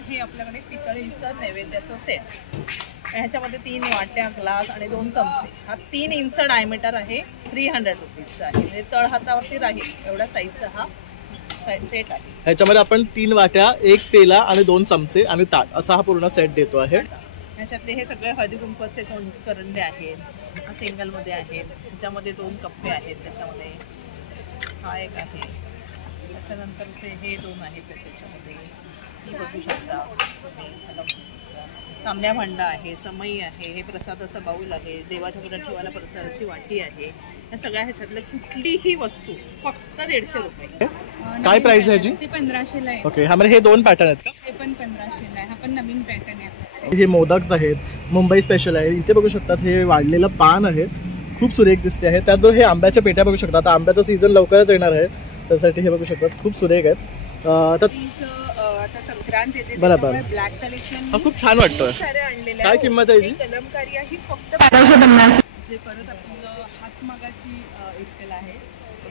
आहे आपल्याकडे पितळीचं नैवेद्याचं सेट. ह्याच्यामध्ये 3 वाट्या, ग्लास आणि 2 चमचे. हा 3 इंच डायमीटर आहे, 300 रुपीजचा आहे. म्हणजे तळ हातावरती राहील एवढा साईजचा हा सेट आहे. ह्याच्यामध्ये आपण 3 वाट्या, 1 पेला आणि 2 चमचे आणि ताट असा हा पूर्ण सेट देतो आहे. ह्याच्यातले हे सगळे हळदी कुंकवाचे करंडे आहेत, सिंगल मध्ये आहेत. ह्याच्यामध्ये 2 कप्पे आहेत, त्याच्यामध्ये हा एक आहे, त्याच्यानंतर हे 2 आहेत त्याच्यामध्ये बघू शकता. तांब्या भांडा आहे, समई आहे, हे प्रसादाचा बाऊल आहे, देवाच्या पुढे ठेवायला प्रसादाची वाटी आहे. या सगळ्या ह्याच्यातलं कुठलीही वस्तू फक्त 150 रुपये. काय प्राइस आहे जी? ते 1500 ला आहे. ओके, ह्यामध्ये हे 2 पॅटर्न आहेत का? हे पण 1500 ला आहे. हा पण नवीन पॅटर्न आहे. हे मोदक आहेत, मुंबई स्पेशल आहे. इथे बघू शकतात हे वाढलेलं पान आहे, खूप सुरेख दिसते आहे. त्याचबरोबर हे आंब्याच्या पेट्या बघू शकता. आता आंब्याचा सीझन लवकरच येणार आहे, त्यासाठी हे बघू शकतात खूप सुरेख आहेत. बरोबर, ब्लॅक कलेक्शन हा खूप छान वाटतोय. काय किंमत आहे जी? कलमकारी आहे फक्त 1250. जे परत आपलं हातमागाची इरकल आहे,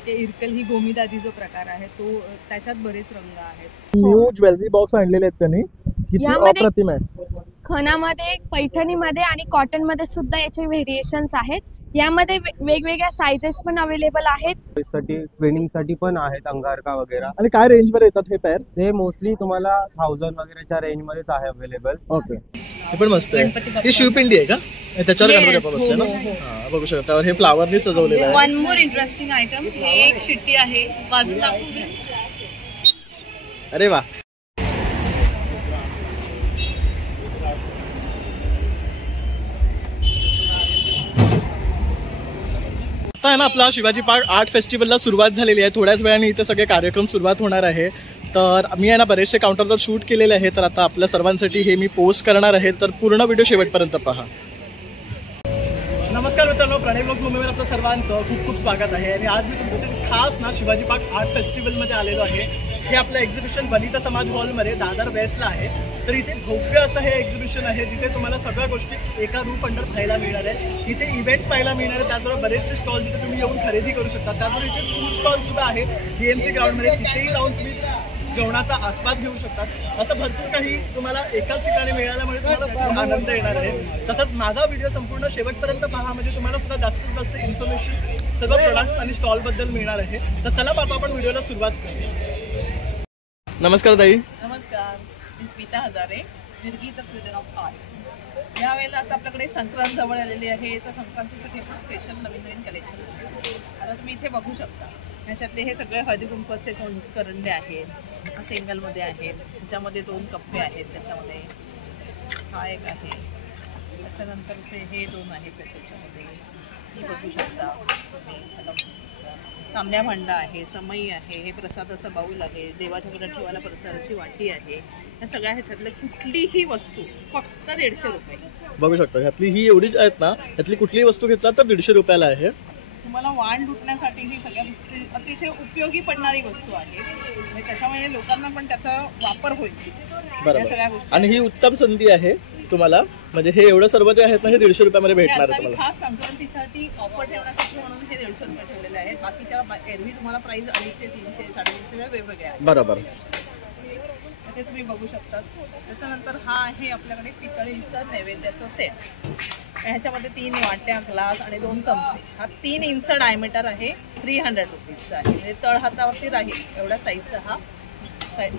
ते इरकल ही गोमीदादी जो प्रकार आहे तो, त्याच्यात बरेच रंग आहेत. न्यू ज्वेलरी बॉक्स आणलेले आहेत त्यांनी, किती अप्रतिम आहे. खणामध्ये, पैठणीमध्ये आणि कॉटन मध्ये सुद्धा याचे व्हेरिएशन्स आहेत. यामध्ये वेगवेगळ्या साइजेस पण अवेलेबल आहेत. ट्रेनिंग साठी पण आहेत, अंगारका वगैरे. आणि काय रेंज मध्ये येतात हे पेअर? ते मोस्टली तुम्हाला 1000 वगैरेच्या रेंज मध्येच आहे अवेलेबल. ओके, हे पण मस्त आहे. ही शिवपिंडी आहे का? त्याच्यावर गणपती बाप्पा बसले ना. हां, बघू शकता. हे फ्लावरनी सजवलेलं आहे. वन मोर इंटरेस्टिंग आयटम, हे एक शिट्टी आहे, बाजूला दाखवू. अरे वा, आता आहे ना आपला शिवाजी पार्क आर्ट फेस्टिवलला सुरुवात झालेली आहे. थोड्याच वेळाने इथे सगळे कार्यक्रम सुरुवात होणार आहे. तर मी आहे ना बरेचसे काउंटरवर शूट केलेले आहे, तर आता आपल्या सर्वांसाठी हे मी पोस्ट करणार आहे, तर पूर्ण व्हिडिओ शेवटपर्यंत पहा. नमस्कार मित्रांनो, प्रणय ब्लॉग्स मुंबईवर आपलं सर्वांचं खूप खूप स्वागत आहे. आणि आज मी तुमच्यासाठी खास ना शिवाजी पार्क आर्ट फेस्टिवलमध्ये आलेलो आहे. हे आपलं एक्झिबिशन वनिता समाज हॉलमध्ये दादर वेस्टला आहे. तर इथे भव्य असं हे एक्झिबिशन आहे, जिथे तुम्हाला सगळ्या गोष्टी एका रूप अंडर पाहायला मिळणार आहे. इथे इव्हेंट्स पाहायला मिळणार आहे, त्याचबरोबर बरेचसे स्टॉल जिथे तुम्ही येऊन खरेदी करू शकता. त्याचबरोबर इथे फूड स्टॉल सुद्धा आहे BMC ग्राउंडमध्ये, तिथेही जाऊन तुम्ही जेवणाचा आस्वाद घेऊ शकतात. असं भरपूर काही तुम्हाला एकाच ठिकाणी मिळाल्यामुळे तुम्हाला खूप आनंद येणार आहे. तसंच माझा व्हिडिओ संपूर्ण शेवटपर्यंत पहा, म्हणजे तुम्हाला सुद्धा जास्तीत जास्त इन्फॉर्मेशन सर्व प्रोडक्ट्स आणि स्टॉल बद्दल मिळणार आहे. तर चला आता आपण व्हिडिओला सुरुवात करूया. नमस्कार ताई. नमस्कार, मी स्मिता हजारे, निर्गी द फ्युजन ऑफ आर्ट. यावेळेला आता आपल्याकडे संक्रांत जवळ आलेली आहे, तर संक्रांतीसाठी पण स्पेशल नवीन नवीन कलेक्शन आहे. आता तुम्ही इथे बघू शकता. ह्याच्यातले हे सगळे हळदी कुंकवाचे करंडे आहेत, सिंगलमध्ये आहेत. ह्याच्यामध्ये 2 कप्पे आहेत, त्याच्यामध्ये हा एक आहे, त्याच्यानंतर हे 2 आहेत त्याच्यामध्ये बघू शकता. तांब्या भांडा आहे, समई आहे, हे प्रसादाचा बाऊल आहे, देवाच्या पुढे ठेवायला प्रसादाची वाटी आहे. या सगळ्या ह्याच्यातलं कुठलीही वस्तू फक्त 150 रुपये. बघू शकता. ह्यातली ही एवढीच आहेत ना, ह्यातली कुठलीही वस्तू घेतला तर 150 रुपयाला आहे. तुम्हाला वाण लुटण्यासाठी ही सगळ्यात अतिशय उपयोगी पडणारी वस्तू आहे. त्याच्यामुळे लोकांना पण त्याचा वापर होईल. बरोबर. आणि ही उत्तम संधी आहे तुम्हाला, म्हणजे हे एवढं सर्व जे आहेत ना हे 150 रुपयामध्ये भेटणार आहे तुम्हाला. खास संक्रांतीसाठी ऑफर ठेवण्यासाठी म्हणून हे 150 रुपये ठेवलेले आहेत. बाकीच्या एरवी तुम्हाला प्राइस 250, 300, 350 वेगवेगळे आहेत. बरोबर, ते तुम्ही बघू शकता. त्याच्यानंतर हा आहे आपल्याकडे पितळीचं नैवेद्याचं सेट. ह्याच्यामध्ये 3 वाट्या, ग्लास आणि 2 चमचे. हा 3 इंच डायमीटर आहे, 300 रुपीजचा आहे. म्हणजे तळ हातावरती राहील एवढा साईजचा हा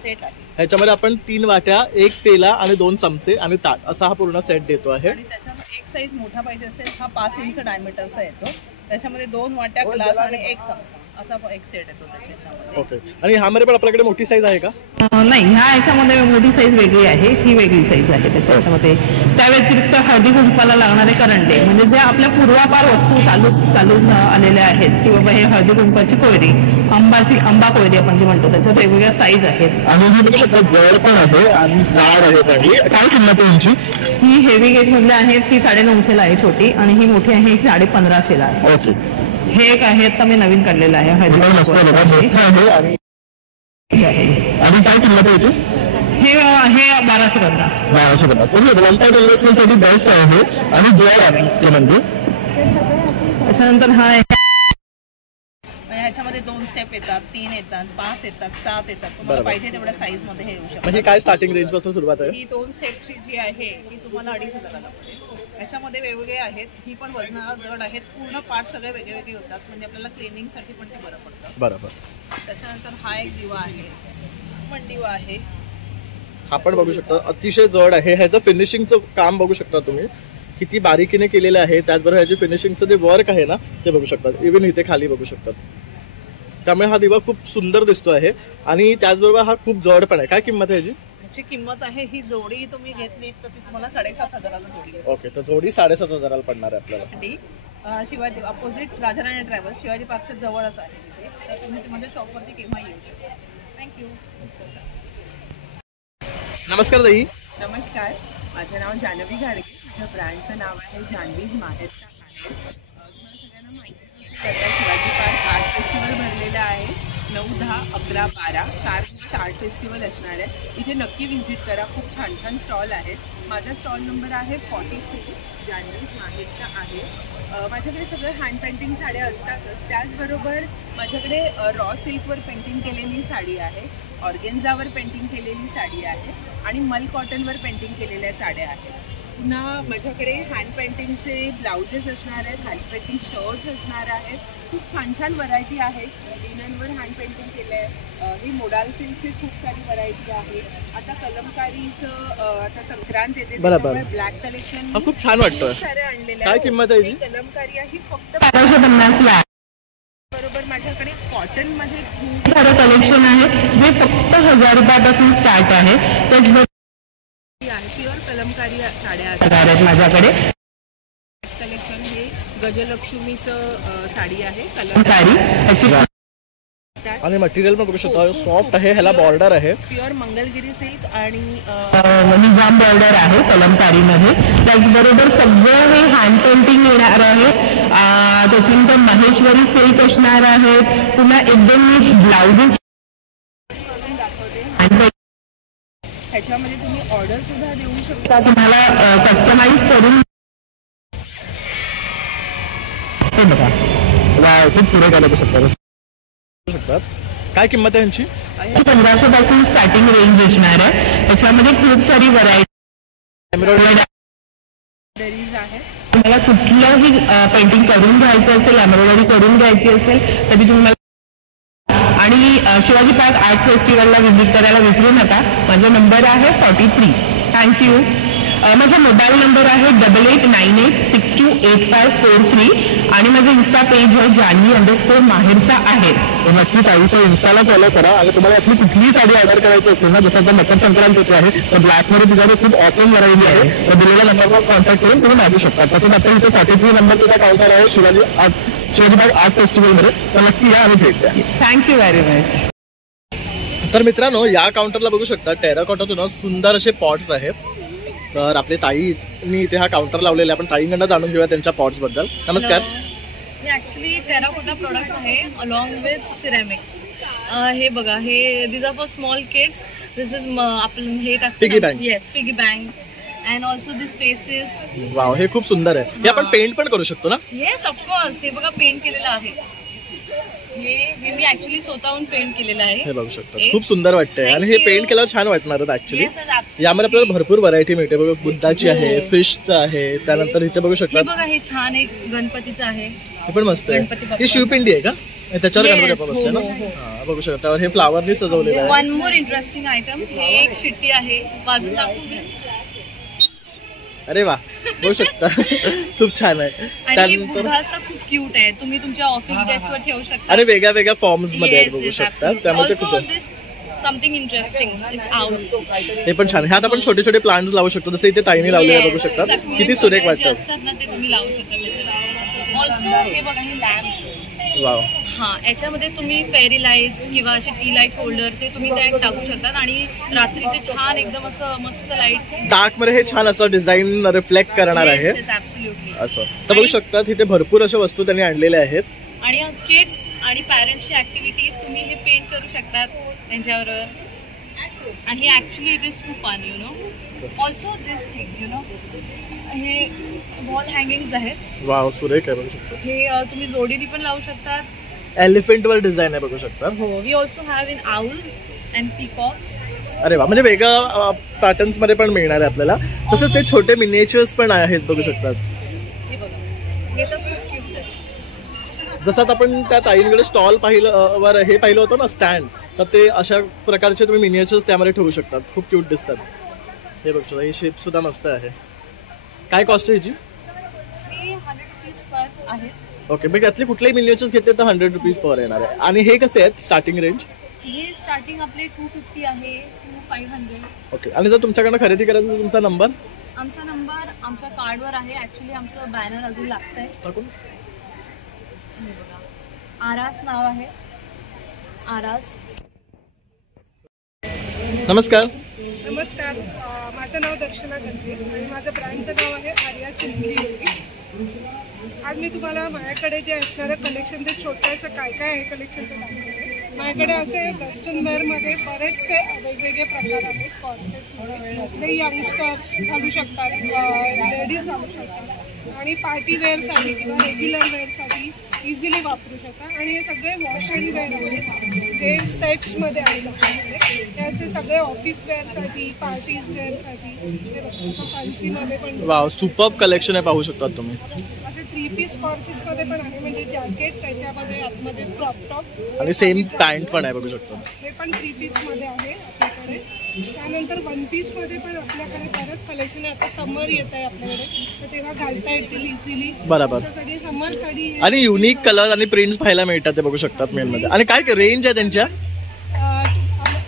सेट आहे. ह्याच्यामध्ये आपण 3 वाट्या, 1 पेला आणि 2 चमचे आणि ताट असा हा पूर्ण सेट देतो आहे. आणि त्याच्यामध्ये एक साईज मोठा पाहिजे असेल, हा 5 इंच डायमीटरचा येतो. त्याच्यामध्ये 2 वाट्या, ग्लास आणि 1 चमचा असा एक सेट येतो त्याच्यामध्ये. ओके. आणि ह्यामध्ये पण आपल्याकडे मोठी साईज आहे का? नाही, ह्या याच्यामध्ये मोठी साईज वेगळी आहे, ही वेगळी साईज आहे त्याच्यामध्ये. त्या व्यतिरिक्त हळदी कुंकवाला लागणारे करंडे, म्हणजे जे आपल्या पूर्वापार वस्तू चालू आलेल्या आहेत, की बाबा हे हळदी कुंकवाची कोयरी, आंबा कोयरी आपण जी म्हणतो, त्याच्यात वेगवेगळ्या साईज आहेत. आणि जड पण आहे आणि जाड आहे. काय किंमत आहे यांची? ही हेवी गेज मधली आहे, ही 950 ला आहे छोटी, आणि ही मोठी आहे, ही 1550 ला आहे. ओके. हे एक आहे, आता मी नवीन काढलेलं आहे, आणि काय किंमत आहे? हे 1250. वन टाइम इन्व्हेस्टमेंट साठी बेस्ट आहे आणि जड आहे. म्हणजे त्याच्यानंतर हा ह्याच्यामध्ये 2 स्टेप येतात, 3 येतात, 5 येतात, 7 येतात. तुम्हाला बरोबर. पाहिजे तेवढ्या साईज मध्ये हे येऊ शकतं. म्हणजे काय स्टार्टिंग रेंज पासून सुरुवात आहे? ही 2 स्टेपची जी आहे ती तुम्हाला 2,500 पडेल. ह्याच्यामध्ये वेगवेगळे आहेत. ही पण वजनाला जड आहेत. पूर्ण पार्ट सगळे वेगळे वेगळे होतात. म्हणजे आपल्याला क्लिनिंगसाठी पण ते बरं पडतं. बरोबर. त्याच्यानंतर हा एक दिवा आहे, पण दिवा आहे. हा पण बघू शकता अतिशय जड आहे. ह्याचं फिनिशिंगचं काम बघू शकता तुम्ही किती बारीकीने केलेलं आहे. त्याचबरोबर ह्याचे फिनिशिंगचं जे वर्क आहे ना ते बघू शकतात. इव्हन इथे खाली बघू शकतात. त्यामुळे हा दिवा खूप सुंदर दिसतो आहे आणि त्याचबरोबर हा खूप जड पण आहे. काय किंमत आहे ह्याची? ह्याची किंमत आहे, ही जोडी तुम्ही घेतली तर ती तुम्हाला 7,500 जोडी आहे. ओके, तर जोडी 7,500 पडणार आहे आपल्याला. शिवाजी अपोजिट राजाराणी ट्रॅव्हल्स शिवाजी पार्कच्या जवळच आहे तिथे. तर तुम्ही माझ्या शॉपवरती केव्हा येऊ शकता. थँक्यू. नमस्कार ताई. नमस्कार, माझं नाव जानवी घाडगे. माझ्या ब्रँडचं नाव आहे जान्हवीज माहेरचा बाहेर. तुम्हाला सगळ्यांना माहिती आहे की शिवाजी पार्क आर्ट फेस्टिवल भरलेलं आहे. 9, 10, 11, 12 4 दिवस आर्ट फेस्टिवल असणार आहे. इथे नक्की व्हिजिट करा. खूप छान छान स्टॉल आहेत. माझा स्टॉल नंबर आहे 43, जान्हवीज माहेरचा आहे. माझ्याकडे सगळं हँड पेंटिंग साड्या असतातच. त्याचबरोबर माझ्याकडे रॉ सिल्कवर पेंटिंग केलेली साडी आहे, ऑर्गेन्झावर पेंटिंग केलेली साडी आहे आणि मल कॉटनवर पेंटिंग केलेल्या साड्या आहेत. पुन्हा माझ्याकडे हँड पेंटिंगचे ब्लाउजेस असणार आहेत, हँड पेंटिंग शर्ट्स असणार आहेत. खूप छान छान व्हरायटी आहे. लिननवर हँड पेंटिंग केलं आहे. ही मोडाल सिल्कची खूप सारी व्हरायटी आहे. आता कलमकारीचं आता संक्रांत येते, बरोबर. ब्लॅक कलेक्शन हा खूप छान वाटतोय. सारे आणलेले काय किंमत आहे याची? कलमकारी आहे फक्त 1250 बरोबर. माझ्याकडे कॉटन मध्ये खूप सारं कलेक्शन आहे जे फक्त 1000 रुपयापासून स्टार्ट आहे. त्याचबरोबर प्युअर कलमकारी साड्या आहेत माझ्याकडे. कलेक्शन हे गजलक्ष्मीचं साडी आहे कलमकारी आणि मटेरियल पण बघू शकता सॉफ्ट आहे. ह्याला बॉर्डर आहे प्युअर मंगलगिरी सिल्क आणि निजाम बॉर्डर आहे कलमकारीमध्ये. त्याचबरोबर सगळं हे हँड पेंटिंग येणार आहे. त्याच्यानंतर महेश्वरी सिल्क असणार आहे. पुन्हा एकदम ब्लाउजेस ह्याच्यामध्ये तुम्ही ऑर्डर सुद्धा देऊ शकता. तुम्हाला कस्टमाइज करून खूप पुढे घालू शकतात. काय किंमत आहे यांची? 1500 पासून स्टार्टिंग रेंज असणार आहे. त्याच्यामध्ये खूप सारी व्हरायटी एम्ब्रॉयडरीज आहे. तुम्हाला कुठलंही पेंटिंग करून घ्यायचं असेल, एम्ब्रॉयडरी करून घ्यायची असेल तरी तुम्हाला. आणि शिवाजी पार्क आर्ट फेस्टिवलला व्हिजिट करायला विसरू नका. माझा नंबर आहे 43. थँक्यू. माझा मोबाईल नंबर आहे 8898628543 आणि माझं इन्स्टा पेज आहे जान्हवी _माहेरचा आहे. नक्की ताईचं इन्स्टाला फॉलो करा. आणि तुम्हाला आपली कुठलीही साडी ऑर्डर करायची असेल ना, जसं आता मकर संक्रांत येते आहे तर ब्लॅकमध्ये तुझ्याकडे खूप ऑफर व्हरायटी आहे. तर दिलेल्या नंबरवर कॉन्टॅक्ट करून तुम्ही मागू शकता. तसंच आता इथे 43 नंबर तुझा काउंटर आहे शिवाजी पार्क आर्ट फेस्टिवलमध्ये. तर नक्की या आणि भेट द्या. Thank you very much. तर मित्रांनो, या काउंटरला बघू शकता टेराकोटातून सुंदर असे पॉट्स आहेत. तर आपले ताईंनी इथे हा काउंटर लावलेला आहे. आपण ताईंकडनं जाणून घेऊया त्यांच्या पॉट्स बद्दल. नमस्कार. हे ॲक्च्युली टेराकोटा प्रोडक्ट आहे अलॉंग विथ सिरॅमिक्स. हे बघा, हे this are for small kids. This is आपलं हे piggy bank. Yes, piggy bank. And also this faces. Wow, हे खूप सुंदर आहे. हे आपण पेंट पण करू शकतो ना? Yes, of course. हे बघा पेंट केलेलं आहे. हे मी ऍक्च्युली स्वतःहून पेंट केलेलं आहे. हे बघू शकता, खूप सुंदर वाटतंय. आणि हे पेंट केल्यावर छान वाटणार ऍक्च्युली. यामध्ये आपल्याला भरपूर व्हरायटी मिळते. बघा, बुद्धाची आहे, फिशचं आहे. त्यानंतर इथे बघू शकता, हे बघा, हे छान एक गणपतीचं आहे. हे पण मस्त आहे. ही शिवपिंडी आहे का? त्याच्यावर गणपती बाप्पा बसते ना? हा, बघू शकता. त्यावर हे फ्लावरनी सजवलेलं आहे. वन मोर इंटरेस्टिंग आयटम, हे एक शिट्टी आहे. वाजून दाखवू? अरे वा, बघू शकता. खूप छान आहे. त्यानंतर खूप क्यूट आहे. तुम्ही तुमच्या ऑफिस डेस्कवर ठेवू शकता. आणि वेगळ्या वेगळ्या फॉर्म्स मध्ये बघू शकता. त्यामध्ये खूप समथिंग इंटरेस्टिंग इट्स आउट. हे पण छान. ह्यात आपण छोटे छोटे प्लांट्स लावू शकतो. जसे इथे ताईने लावले बघू शकता. किती सुरेख वाटतात. असतात ना, ते तुम्ही लावू शकता त्याच्यावर. ऑल्सो हे बघा, हे लॅम्प्स. वाव. हा, याच्यामध्ये तुम्ही फेरी लाईट्स किंवा असे टी लाईट होल्डर ते तुम्ही त्यात टाकू शकतात आणि रात्रीचे छान एकदम असं मस्त लाईट डार्क मध्ये हे छान असं डिझाईन रिफ्लेक्ट करणार आहे असं. तर बघू शकता तिथे भरपूर अशा वस्तू त्यांनी आणलेल्या आहेत. आणि किड्स आणि पॅरेंट्सची ऍक्टिव्हिटी तुम्ही हे पेंट करू शकतात त्यांच्यावर. आणि actually it is too fun, you know. Also this thing, you know, हे वॉल हँगिंग्स आहेत. वाव, सुरेख आहे. बघू शकता. हे तुम्ही जोडीने पण लावू शकतात एलिफंट वर डिझाईन आहे बघू शकता. हो, we also have in owls and peacocks. अरे वा, म्हणजे वेगळ्या पॅटर्न्स मध्ये पण मिळणार आहे आपल्याला. तसंच ते छोटे मिनिएचर्स पण आहेत बघू शकतात. हे बघा, हे तर खूप क्यूट आहे. जसं आता आपण त्या ताईंकडे स्टॉल वर हे पाहिलं होतं ना स्टँड, तर ते अशा प्रकारचे तुम्ही मिनिएचर्स त्यामध्ये ठेवू शकतात. खूप क्यूट दिसतात. हे बघू शकता, ही शेप सुद्धा मस्त आहे. काय कॉस्ट आहे ह्याची? हे 100 रुपीज पर आहेत. ओके, मग यातले कुठलेही मिनिएचर्स घेतले तर 100 रुपीज पर येणार आहे. आणि हे कसे आहेत स्टार्टिंग रेंज? हे स्टार्टिंग आपले 250 आहे टू 500. ओके, आणि जर तुमच्याकडनं खरेदी करायचं तर तुमचा नंबर? आमचा नंबर आमच्या कार्डवर आहे. ॲक्च्युली आमचं बॅनर अजून लागतंय. हे बघा, आरास नाव आहे, आरास. नमस्कार. नमस्कार, माझं नाव दर्शना गंधे आणि माझं ब्रँडचं नाव आहे आर्या सिंपली योगी. आज मी तुम्हाला माझ्याकडे जे असणारं कलेक्शन, ते छोटंसं काय काय आहे कलेक्शन ते दाखवते. माझ्याकडे असे वेस्टर्न वेअरमध्ये बरेचसे वेगवेगळे प्रकार आहेत. कॉर्सेटमध्ये यंगस्टर्स घालू शकतात, लेडीज घालू शकतात, आणि पार्टी वेअरसाठी किंवा रेग्युलर वेअरसाठी इझिली वापरू शकतात. आणि हे सगळे वॉश अँड वेअर आहेत, जे सेट्समध्ये आहेत आपल्याकडे. हे असे सगळे ऑफिस वेअरसाठी, पार्टीज वेअरसाठी, हे बघा फॅन्सीमध्ये पण. वाव, सुपर्ब कलेक्शन आहे, पाहू शकता तुम्ही. असे 3 पीस कॉर्सेसमध्ये पण आहे, म्हणजे जॅकेट त्याच्यामध्ये आतमध्ये क्रॉप टॉप आणि सेम पॅन्ट पण आहे बघू शकता. हे पण 3 पीसमध्ये आहे आपल्याकडे. त्यानंतर 1 पीसमध्ये पण आपल्याकडे बरंच कलेक्शन आहे. आता समर येत आहे आपल्याकडे, तर तेव्हा घालता येतील इझिली. बरोबर. त्यासाठी समरसाठी आणि युनिक कलर आणि प्रिंट्स पाहायला मिळतात ते बघू शकतात मेन मध्ये. आणि काय रेंज आहे त्यांच्या?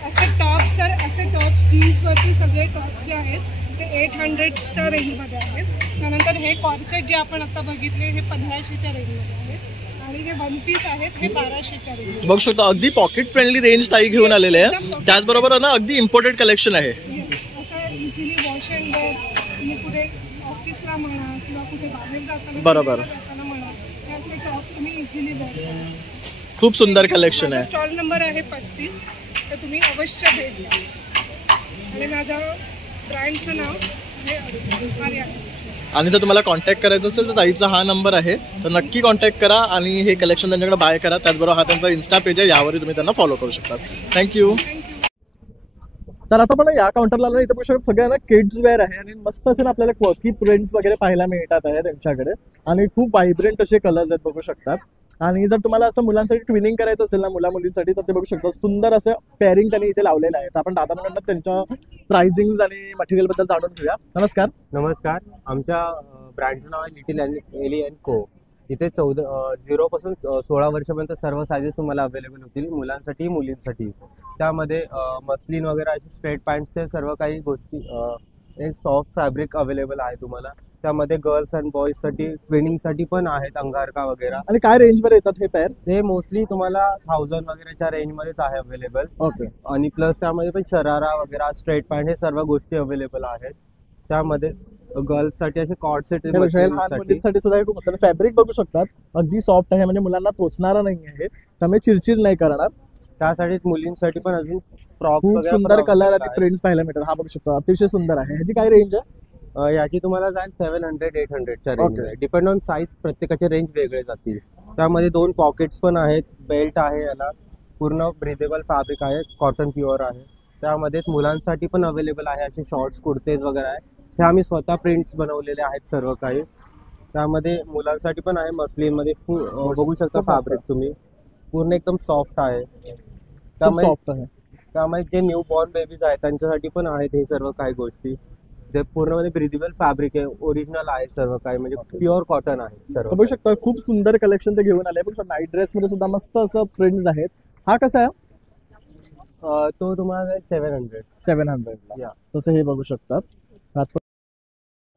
असे टॉप्स, सर असे टॉप्स जीन्सवरती सगळे टॉप्स जे आहेत ते 800च्या रेंजमध्ये आहेत. त्यानंतर हे कॉर्सेट जे आपण आता बघितले हे 1500च्या रेंजमध्ये आहेत. आणि जे 1 पीस आहेत हे 1200च्या रेंज. बघू शकता, अगदी पॉकेट फ्रेंडली रेंज ताई घेऊन आलेले आहे. त्याचबरोबर ना अगदी इम्पोर्टेड कलेक्शन आहे. असं इझिली वॉश अँड वेअर, तुम्ही कुठे ऑफिसला म्हणा किंवा कुठे बाहेर जाताना बरोबर म्हणा, हे असे टॉप तुम्ही इझिली वेअर. खूप सुंदर कलेक्शन आहे. स्टॉल नंबर आहे 35, तर तुम्ही अवश्य भेट द्या. आणि माझं ब्रँडचं नाव हे आर्या. आणि जर तुम्हाला कॉन्टॅक्ट करायचं असेल तर ताईचा हा नंबर आहे, तर नक्की कॉन्टॅक्ट करा आणि हे कलेक्शन त्यांच्याकडे बाय करा. त्याचबरोबर हा त्यांचा इन्स्टा पेज आहे, यावरही तुम्ही त्यांना फॉलो करू शकता. थँक्यू. तर आता पण या काउंटरला आलो, इथे बघू सगळ्यांना किड्स वेअर आहे आणि मस्त असे ना आपल्याला क्वर्की प्रिंट्स वगैरे पाहायला मिळतात आहे त्यांच्याकडे. आणि खूप व्हायब्रंट असे कलर्स आहेत बघू शकतात. आणि जर तुम्हाला असं मुलांसाठी ट्विनिंग करायचं असेल ना, मुलींसाठी, तर ते बघू शकता सुंदर असं पेअरिंग त्यांनी इथे लावलेलं आहे. तर आपण दादांकडनं त्यांच्या प्राइसिंग आणि मटेरियल बद्दल जाणून घेऊया. नमस्कार. नमस्कार. आमच्या ब्रँडचं नाव आहे लिटिल एली अँड को. इथे 0 पासून 16 वर्षापर्यंत सर्व सायझेस तुम्हाला अवेलेबल होतील, मुलांसाठी मुलींसाठी. त्यामध्ये मस्लिन वगैरे असे स्ट्रेट पॅन्ट्सचे सर्व काही गोष्टी, एक सॉफ्ट फॅब्रिक अवेलेबल आहे तुम्हाला. त्यामध्ये गर्ल्स अँड बॉईजसाठी ट्विनिंगसाठी पण आहेत, अंगारका वगैरे. आणि काय रेंजवर येतात हे पेअर? ते मोस्टली तुम्हाला 1000 वगैरेच्या रेंजमध्येच आहे अवेलेबल. ओके. आणि प्लस त्यामध्ये पण शरारा वगैरे, स्ट्रेट पॅन्ट, हे सर्व गोष्टी अवेलेबल आहेत. त्यामध्ये गर्ल्ससाठी असे कॉर्ड सेट मुलींसाठी सुद्धा खूप मस्त फॅब्रिक बघू शकतात. अगदी सॉफ्ट आहे, म्हणजे मुलांना टोचणारा नाही आहे, त्यामुळे चिरचिर नाही करणार. त्यासाठी मुलींसाठी पण अजून फ्रॉक, खूप सुंदर कलर आणि प्रिंट्स पाहायला मिळतात. हा बघू शकता, अतिशय सुंदर आहे. ह्याची काय रेंज आहे? याची तुम्हाला जाईल 700-800च्या रेंज. डिपेंड ऑन साईज, प्रत्येकाचे रेंज वेगळे जातील. त्यामध्ये 2 पॉकेट्स पण आहेत, बेल्ट आहे, याला पूर्ण ब्रिदेबल फॅब्रिक आहे, कॉटन प्युअर आहे. त्यामध्येच मुलांसाठी पण अवेलेबल आहे असे शॉर्ट्स, कुर्तेज वगैरे आहे. हे आम्ही स्वतः प्रिंट्स बनवलेले आहेत सर्व काही. त्यामध्ये मुलांसाठी पण आहे, मस्लिनमध्ये बघू शकता फॅब्रिक तुम्ही, पूर्ण एकदम सॉफ्ट आहे. त्यामुळे जे न्यू बॉर्न बेबीज आहेत त्यांच्यासाठी पण आहेत हे सर्व काही गोष्टी. ते पूर्णपणे ब्रिदेबल फॅब्रिक आहे, ओरिजिनल आहे सर्व काही, म्हणजे प्युअर कॉटन आहे सर्व. बघू शकता खूप सुंदर कलेक्शन ते घेऊन आले. बघू शकता नाईट ड्रेस मध्ये सुद्धा मस्त असं प्रिंट्स आहेत. हा कसा आहे? तो तुम्हाला 700. तसं हे बघू शकतात.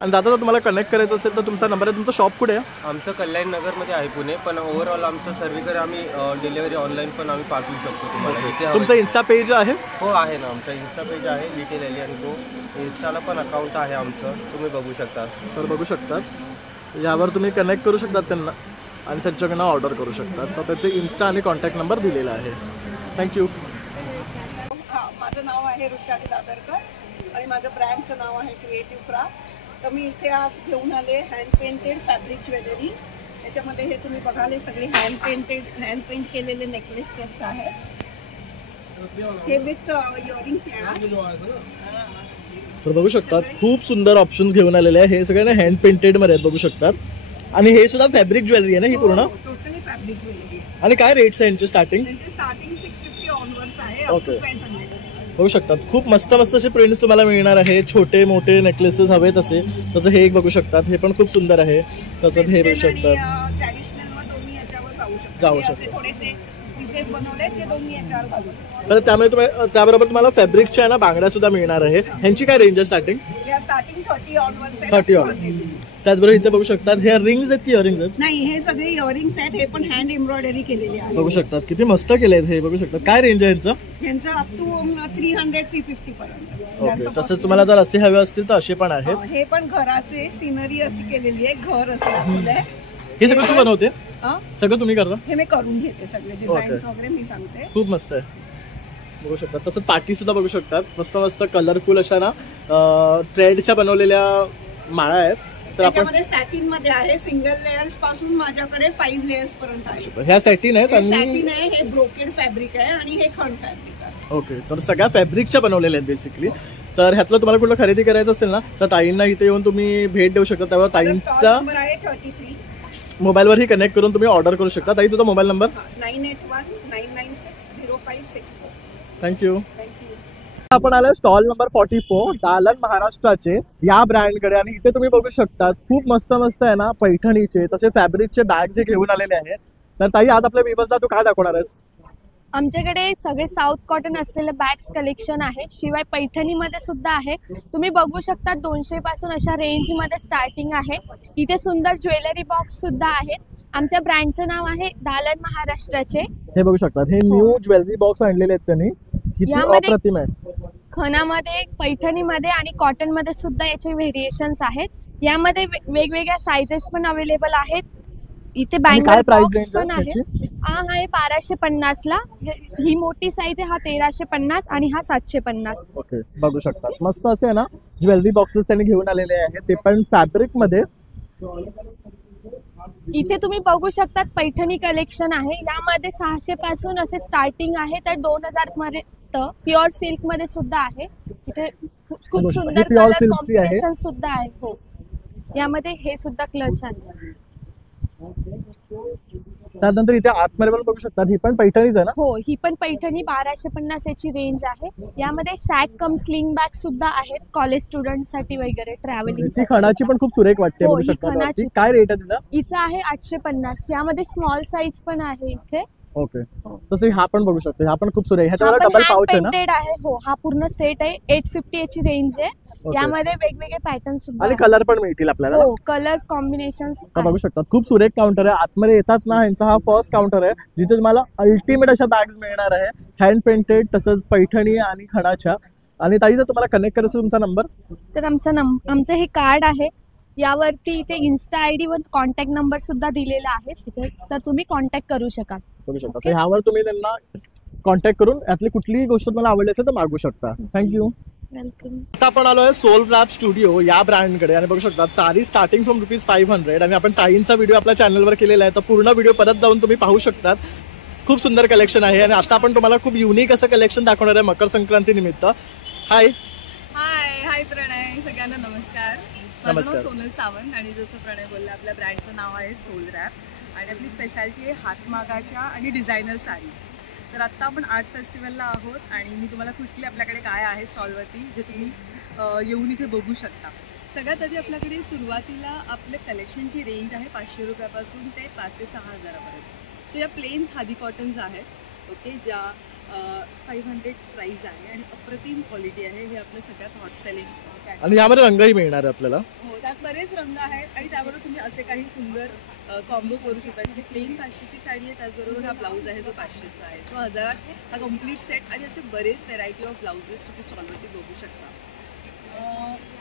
आणि दादा, जर तुम्हाला कनेक्ट करायचं असेल तर तुमचा नंबर आहे. तुमचं शॉप कुठे आहे? आमचं कल्याण नगरमध्ये आहे पुणे, पण ओव्हरऑल आमचं सर्वीकडे आम्ही डिलिव्हरी ऑनलाईन पण आम्ही पाठवू शकतो तुम्हाला. तुमचं इन्स्टा पेज आहे? हो आहे ना, आमचा इन्स्टा पेज आहे लिटिल एली अँड को. इन्स्टाला पण अकाउंट आहे आमचं, तुम्ही बघू शकता. तर बघू शकतात, यावर तुम्ही कनेक्ट करू शकतात त्यांना आणि त्यांच्याकडनं ऑर्डर करू शकतात. तर त्याचे इन्स्टा आणि कॉन्टॅक्ट नंबर दिलेला आहे. थँक्यू. माझं नाव आहे ऋषाली दादरकर आणि माझ्या ब्रँडचं नाव आहे क्रिएटिव्ह क्राफ्ट. तर मी इथे आज घेऊन आले हँड पेंटेड फॅब्रिक ज्वेलरी. त्याच्यामध्ये हे तुम्ही बघाल हे सगळे हँड पेंट केलेले नेकलेस सेट्स आहेत. हे विथ इयरिंग्स येणार. तर बघू शकतात खूप सुंदर ऑप्शन्स घेऊन आलेले आहे. हे सगळे ना हँड पेंटेड मध्ये आहेत बघू शकतात. आणि हे सुद्धा फॅब्रिक ज्वेलरी आहे ना ही पूर्ण? Totally fabric jewellery. आणि काय रेट्स आहे यांचे स्टार्टिंग? स्टार्टिंग 650 ऑनवर्ड्स आहे. ओके. बघू शकतात खूप मस्त मस्त असे प्रिंट्स तुम्हाला मिळणार आहे. छोटे मोठे नेकलेसेस हवेत असे तसं हे एक बघू शकतात. हे पण खूप सुंदर आहे. तसंच हे बघू शकतात. ट्रॅडिशनल व दोन्ही याच्यावर जाऊ शकतात. थोडेसे पीसेस बनवले जे दोन्ही याच्यावर घालू शकतात. तर त्यामुळे त्याबरोबर तुम्हाला फॅब्रिकच्या ना बांगड्या सुद्धा मिळणार आहे. ह्यांची काय रेंज आहे स्टार्टिंग? स्टार्टिंग 30 ऑनवर्ड्स आहे. 30 ऑनवर्ड. त्याचबरोबर इथे बघू शकतात हे रिंग्स आहेत की इयरिंग्स आहेत? नाही, हे सगळे इयरिंग्स आहेत. हे पण हँड एम्ब्रॉयडरी केलेली आहे. बघू शकतात किती मस्त केले आहेत हे. बघू शकतात काय रेंज आहे यांचं? यांचं अप टू 300-350 पर्यंत. ओके. तसेच तुम्हाला जर असे हवे असतील तर असे पण आहेत. हे पण घराचे सिनरी अशी केलेली आहे. घर असं दाखवलंय. हे सगळं तुम्ही बनवते? सगळं तुम्ही करता? हे मी करून घेते सगळे डिझाईन्स वगैरे मी सांगते. खूप मस्त आहे. बघू शकतात. तसंच पाटी सुद्धा बघू शकतात. मस्त मस्त कलरफुल अशा ना थ्रेडच्या बनवलेल्या माळा आहेत. तर आपण त्याच्यामध्ये सॅटिन मध्ये आहे. सिंगल लेयर्स पासून माझ्याकडे 5 लेयर्स पर्यंत आहे. ह्या सॅटिन आहेत आणि सॅटिन आहे. हे ब्रोकेड फॅब्रिक आहे आणि हे खंड फॅब्रिक आहे. ओके. तर सगळ्या फॅब्रिकच्या बनवलेल्या आहेत बेसिकली. तर ह्यातलं तुम्हाला कुठलं खरेदी करायचं असेल ना तर ताईंना इथे येऊन तुम्ही भेट देऊ शकता. त्यावर ताईंचा नंबर आहे 33. मोबाईलवरही कनेक्ट करून तुम्ही ऑर्डर करू शकता. ताई तुझा मोबाईल नंबर? 9819960564. थँक्यू. आपण आलोय स्टॉल नंबर 44 दालन महाराष्ट्राचे या ब्रँडकडे. आणि इथे तुम्ही बघू शकता खूप मस्त मस्त आहे ना पैठणीचे तसे फॅब्रिकचे बॅग्स हे घेऊन आलेले आहेत. तर ताई आज आपल्या व्ह्यूअर्सला तू काय दाखवणार आहेस? आमच्याकडे सगळे साऊथ कॉटन असलेले बॅग्स कलेक्शन आहे. शिवाय पैठणीमध्ये सुद्धा आहे. तुम्ही बघू शकता 200 पासून अशा रेंज मध्ये स्टार्टिंग आहे. इथे सुंदर ज्वेलरी बॉक्स सुद्धा आहेत. आमच्या ब्रँडचं नाव आहे दालन महाराष्ट्राचे. हे बघू शकतात हे न्यू ज्वेलरी बॉक्स आणलेले आहेत त्यांनी. किती अप्रतिम आहे. खणामध्ये पैठणीमध्ये आणि कॉटन मध्ये सुद्धा याचे व्हेरिएशन्स आहेत. यामध्ये वेगवेगळ्या साइजेस पण अवेलेबल आहेत. इथे बँगल बॉक्स पण आहे. हा आहे 1250 ला. ही मोठी साईज आहे. हा 1350 आणि हा 750. ओके. बघू शकतात मस्त असे ना ज्वेलरी बॉक्सेस त्यांनी घेऊन आलेले आहेत. ते पण फॅब्रिक मध्ये. इथे तुम्ही बघू शकतात पैठणी कलेक्शन आहे. यामध्ये 600 पासून असे स्टार्टिंग आहे तर 2000 पर्यंत प्युअर सिल्क मध्ये सुद्धा आहे. इथे खूप सुंदर कलर कॉम्बिनेशन सुद्धा आहे. हो. यामध्ये हे सुद्धा क्लच आहे. त्यानंतर इथे आतमध्ये पण बघू शकता ही पण पैठणीच आहे ना? हो. ही पण पैठणी 1250 याची रेंज आहे. यामध्ये सॅक कम स्लिंग बॅग सुद्धा आहेत कॉलेज स्टुडंट साठी वगैरे ट्रॅव्हलिंग. खणाची पण खूप सुरेख वाटते. बघू शकता काय रेट आहे तिचा? हिचा आहे 850. यामध्ये स्मॉल साईज पण आहे इथे. ओके. तसं हा पण बघू शकतो. हा पण खूप सुरेख. ह्याच्यावर डबल पाउच आहे ना? आहे. हो. हा पूर्ण सेट आहे. 850 याची रेंज आहे. यामध्ये वेगवेगळे पॅटर्न सुद्धा आणि कलर पण मिळतील आपल्याला. हो. कलर्स कॉम्बिनेशन्स बघू शकतात खूप सुरेख काउंटर आहे. आतमध्ये येताच ना ह्यांचा हा फर्स्ट काउंटर आहे जिथे तुम्हाला अल्टिमेट अशा बॅग्स मिळणार आहे हँड पेंटेड तसंच पैठणी आणि खणाच्या. आणि ताई जर तुम्हाला कनेक्ट करायचं तुमचा नंबर? तर आमचं हे कार्ड आहे. यावरती इथे इन्स्टा आयडी व कॉन्टॅक्ट नंबर सुद्धा दिलेला आहे तिथे. तर तुम्ही कॉन्टॅक्ट करू शकाल. तर ह्यावर तुम्ही त्यांना कॉन्टॅक्ट करून यातली कुठलीही गोष्ट तुम्हाला आवडली असेल तर मागू शकता. थँक्यू. वेलकम. आता आपण आलोय सोल रॅप स्टुडिओ या ब्रँडकडे. आणि बघू शकता सारी स्टार्टिंग फ्रॉम ₹500. आणि आपण ताईंचा व्हिडिओ आपल्या चॅनलवर केलेला आहे तर पूर्ण व्हिडिओ परत जाऊन तुम्ही पाहू शकतात. खूप सुंदर कलेक्शन आहे. आणि आता आपण तुम्हाला खूप युनिक असं कलेक्शन दाखवणार आहे मकर संक्रांती निमित्त. हाय प्रणय. सगळ्यांना नमस्कार. माझं नाव सोनल सावंत आणि जसं प्रणय बोलला आपल्या ब्रँडचं नाव आहे सोल रॅप. आणि आपली स्पेशालिटी आहे हातमागाच्या आणि डिझायनर साडीज. तर आत्ता आपण आर्ट फेस्टिवलला आहोत आणि मी तुम्हाला कुठली आपल्याकडे काय आहे स्टॉलवरती जे तुम्ही येऊन इथे बघू शकता. सगळ्यात आधी आपल्याकडे सुरुवातीला आपल्या कलेक्शनची रेंज आहे 500 रुपयापासून ते 5 ते 6 हजारापर्यंत. सो या प्लेन खादी कॉटन्स आहेत. ओके. ज्या 500 प्राइस आहे आणि अप्रतिम क्वालिटी आहे. हे आपलं सगळ्यात हॉट सेलिंग. आणि यामध्ये रंगही मिळणार आहे आपल्याला. हो. त्यात बरेच रंग आहेत आणि त्याबरोबर तुम्ही असे काही सुंदर कॉम्बो करू शकता. ही प्लेन 500ची साडी आहे. त्याचबरोबर हा ब्लाऊज आहे जो 500चा आहे. सो 1000 हा कम्प्लीट सेट. आणि असे बरेच व्हेरायटी ऑफ ब्लाउजेस तुम्ही स्टॉलवरती बघू शकता.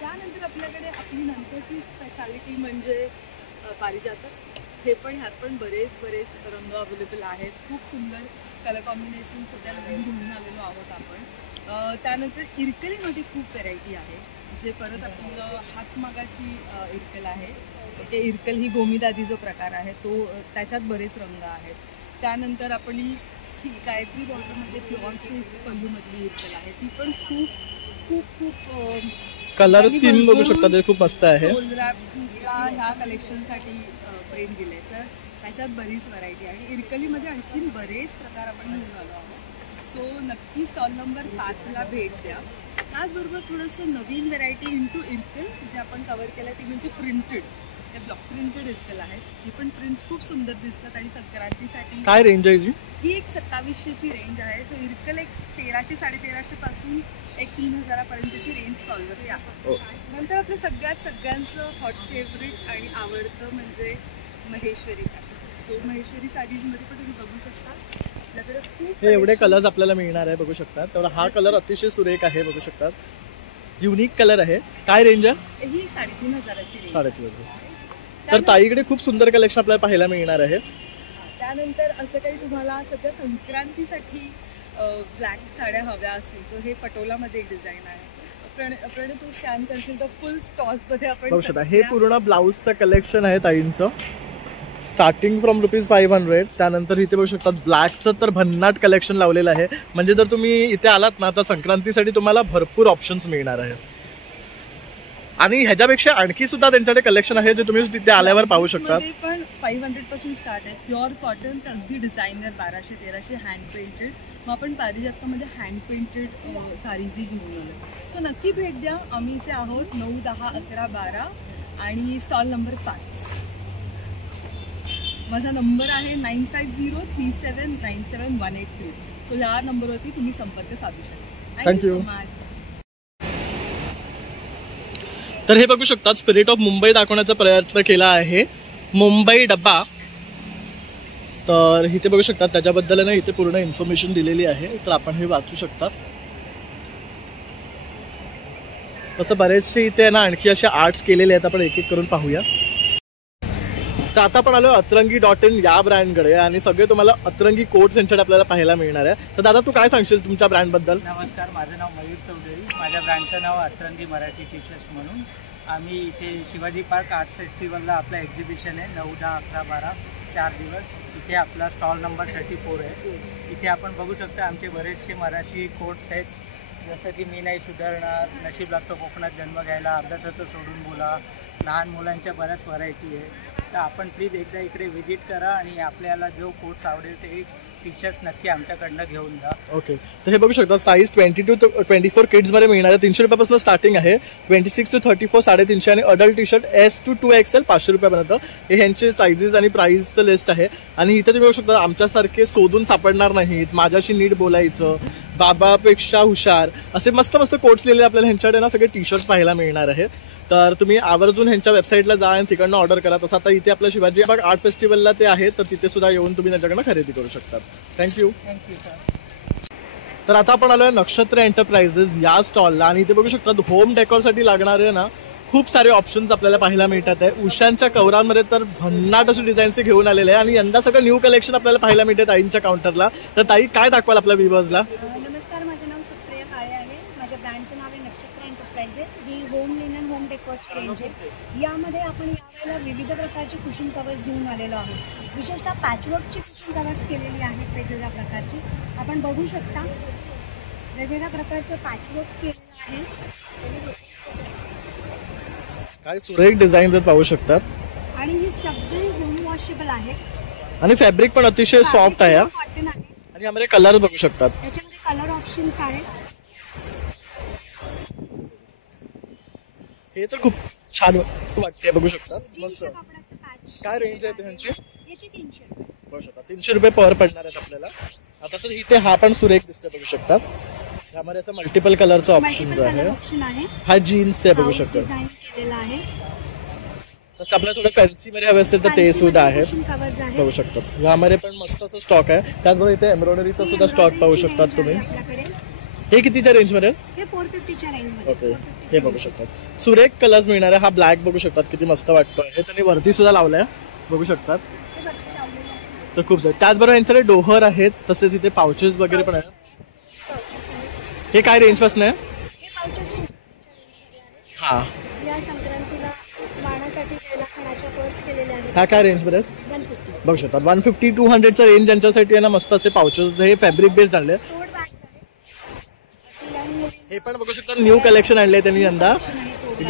त्यानंतर आपल्याकडे आपली नंतरची स्पेशालिटी म्हणजे पारिजातक. हे पण ह्यात पण बरेच रंग अवेलेबल आहेत. खूप सुंदर कलर कॉम्बिनेशन सध्या नवीन घेऊन आलेलो आहोत आपण. त्यानंतर इरकलीमध्ये खूप व्हेरायटी आहे जे परत आपलं हातमागाची इरकल आहे. ओके, इरकल ही गोमीदादी जो प्रकार आहे तो त्याच्यात बरेच रंग आहेत. त्यानंतर आपली ही गायत्री बॉर्डरमध्ये प्युअर सिल्क पल्लूमधली इरकल आहे, ती पण खूप खूप खूप कलर स्कीम बघू शकता, ते खूप मस्त आहे. ह्या कलेक्शनसाठी प्रेम दिले, तर त्याच्यात बरीच व्हरायटी आहे. इरकलीमध्ये आणखीन बरेच प्रकार आपण घेऊन आलो आहोत. सो नक्की स्टॉल नंबर 5ला भेट द्या. त्याचबरोबर थोडंसं नवीन व्हरायटी इंटू इरकल जे आपण कव्हर केलं ती म्हणजे प्रिंटेड, ते ब्लॉक प्रिंटेड इरकल आहेत. ही पण प्रिंट्स खूप सुंदर दिसतात आणि संक्रांतीसाठी काय रेंज आहे जी? ही एक 2700ची रेंज आहे. सो इरकल एक 1300-1350 पासून एक 3000 पर्यंतची रेंज स्टॉलवरती आहे. नंतर आपल्या सगळ्यांचं हॉट फेवरेट आणि आवडतं म्हणजे महेश्वरी साडीज. सो महेश्वरी साडीजमध्ये पण तुम्ही बघू शकता आपल्याकडे खूप हे एवढे कलर्स आपल्याला मिळणार आहे, बघू शकता. तेवढा हा कलर अतिशय सुरेख आहे, बघू शकतात. युनिक कलर आहे. काय रेंज आहे? ही 3500ची रेंज. 3,500. तर ताईकडे खूप सुंदर कलेक्शन आपल्याला पाहायला मिळणार आहे. त्यानंतर असं काही तुम्हाला सध्या संक्रांतीसाठी ब्लॅक साड्या हव्या असतील तर हे पटोलामध्ये एक डिझाईन आहे. प्रणय तू स्कॅन करशील तर फुल स्टॉल्समध्ये आपण बघू शकता. हे पूर्ण ब्लाऊजचं कलेक्शन आहे ताईंचं, स्टार्टिंग फ्रॉम ₹500. त्यानंतर इथे बघू शकतात ब्लॅकचं तर भन्नाट कलेक्शन लावलेलं आहे. म्हणजे जर तुम्ही इथे आलात ना तर संक्रांतीसाठी तुम्हाला भरपूर ऑप्शन्स मिळणार आहे. आणि ह्याच्यापेक्षा आणखी सुद्धा त्यांच्याकडे कलेक्शन आहे जे तुम्ही तिथे आल्यावर पाहू शकता. पण 500 पासून स्टार्ट आहे. प्युअर कॉटन, अगदी डिझायनर 1200-1300 हँड पेंटेड. मग आपण पारिजातमध्ये हँड पेंटेड साडीजही घेऊन आलो. सो नक्की भेट द्या. आम्ही इथे आहोत 9, 10, 11, 12 आणि स्टॉल नंबर 5. माझा नंबर आहे 9503797183. सो या नंबरवरती तुम्ही संपर्क साधू शकता. Thank you so much. तर हे बघू शकता, स्पिरिट ऑफ मुंबई दाखवण्याचा प्रयत्न केला आहे, मुंबई डब्बा. तर इथे बघू शकतात त्याच्याबद्दल ना इथे पूर्ण इन्फॉर्मेशन दिलेली आहे, तर आपण हे वाचू शकतात. तसं बरेचसे इथे ना आणखी असे आर्ट्स केलेले आहेत, आपण एक एक करून पाहूया. तर आता आपण आलो अतरंगी.in या ब्रँडकडे आणि सगळे तुम्हाला अतरंगी कोट्स यांच्याकडे आपल्याला पाहायला मिळणार आहे. तर दादा तू काय सांगशील तुमच्या ब्रँडबद्दल? नमस्कार, माझं नाव मयूर चौधरी. माझ्या ब्रँडचं नाव अतरंगी मराठी टी शर्ट्स म्हणून. आम्ही इथे शिवाजी पार्क आर्ट फेस्टिवलला आपलं एक्झिबिशन आहे 9, 10, 11, 12 4 दिवस. इथे आपला स्टॉल नंबर 34 आहे. इथे आपण बघू शकता आमचे बरेचसे मराठी कोट्स आहेत, जसं की मी नाही सुधारणार, नशीब लागतो कोकणात जन्म घ्यायला, अभ्यासाचं सोडून बोला, लहान मुलांच्या बऱ्याच व्हरायटी आहे. तर आपण प्लीज एकदा इकडे व्हिजिट करा आणि आपल्याला जो कोट्स आवडेल ते टी शर्ट नक्की आमच्याकडनं घेऊन जा. ओके, तर हे बघू शकता साईज 22 to 24 किड्समध्ये मिळणार आहे. ₹300 स्टार्टिंग आहे. 26 to 34 350 आणि adult T shirt S to 2XL ₹500 हे ह्यांचे साईजेस आणि प्राईसचं लिस्ट आहे. आणि इथे तुम्ही बघू शकता आमच्यासारखे शोधून सापडणार नाहीत, माझ्याशी नीट बोलायचं, बाबापेक्षा हुशार, असे मस्त मस्त कोट्स लिहिलेले आपल्याला ह्यांच्याकडे ना सगळे टी शर्ट पाहायला मिळणार आहे. तर तुम्ही आवर्जून ह्यांच्या वेबसाईटला जा आणि तिकडनं ऑर्डर करा. तसं आता इथे आपल्या शिवाजी पार्क आर्ट फेस्टिवलला ते आहे, तर तिथे सुद्धा येऊन तुम्ही त्यांच्याकडनं खरेदी करू शकता. थँक्यू. सर. तर आता आपण आलोय नक्षत्र एंटरप्राइजेस या स्टॉलला आणि इथे बघू शकता होम डेकोरसाठी लागणारे ना खूप सारे ऑप्शन्स आपल्याला पाहायला मिळतात आहे. उशांच्या कवरांमध्ये तर भन्नाट असे डिझाईन्स घेऊन आलेले आहे आणि यंदा सगळं न्यू कलेक्शन आपल्याला पाहायला मिळते ताईंच्या काउंटरला. तर ताई काय दाखवाल आपल्या व्ह्युअर्सला? नमस्कार, माझं नाव सुप्रिया काळे आहे. माझ्या ब्रँडचं नाव आहे नक्षत्र एंटरप्राइजेस. ही होम लिनन होम डेकोरची रेंज आहे. यामध्ये आपण यावेळेला विविध प्रकारचे कुशन कवर्स घेऊन आलेलो आहोत. विशेषतः पॅचवर्कची कुशन कवर्स केलेली आहेत वेगवेगळ्या प्रकारची. आपण बघू शकता वेगवेगळ्या प्रकारचं पॅचवर्क केलेलं आहे. काय सुरेख डिझाईन्स आहेत पाहू शकतात. आणि ही सगळी होम वॉशेबल आहे आणि फॅब्रिक पण अतिशय सॉफ्ट आहे कॉटन आहे. आणि यामध्ये कलर बघू शकतात. याच्यामध्ये कलर ऑप्शन्स आहेत. हे तर खूप छान वाटते, बघू शकता. मस्त. कापडाचं पॅच. काय रेंज आहे त्यांची? याची 300 रुपये. बघू शकता ₹300 पर पडणार आहेत आपल्याला. आता तसंच इथे हा पण सुरेख दिसते, बघू शकतात. यामध्ये असं मल्टिपल कलरचं ऑप्शन आहे. ऑप्शन आहे. हा जीन्स आहे, बघू शकता. डिझाइन केलेला आहे. तसं आपल्याला थोडं फॅन्सी मध्ये हवे असेल तर ते सुद्धा आहे, कवर्स आहे. बघू शकतात. यामध्ये पण मस्त असं स्टॉक आहे. त्याचबरोबर इथे एम्ब्रॉयडरीचा सुद्धा स्टॉक पाहू शकतात तुम्ही. हे कितीच्या रेंज मध्ये? हे 450च्या रेंज मध्ये. ओके, हे बघू शकतात. सुरेख कलर्स मिळणार आहे. हा ब्लॅक बघू शकतात किती मस्त वाटतो. हे त्यांनी वरती सुद्धा लावलाय, बघू शकतात. तर खूप सारे. त्याचबरोबर यांच्याकडे डोहर आहेत, तसेच इथे पाउचेस वगैरे पण आहेत. हे काय रेंज पासून आहे? हा या संक्रांतीला वाणासाठी द्यायला खणाच्या पर्स केलेले आहेत. हा काय रेंज मध्ये 150. बघू शकता 150 200चा रेंज यांच्यासाठी आहे ना. मस्त असे पाउचेस हे फॅब्रिक बेस्ड आणले. टोट बॅग्स आहेत. हे पण बघू शकता न्यू कलेक्शन आणले त्यांनी यंदा.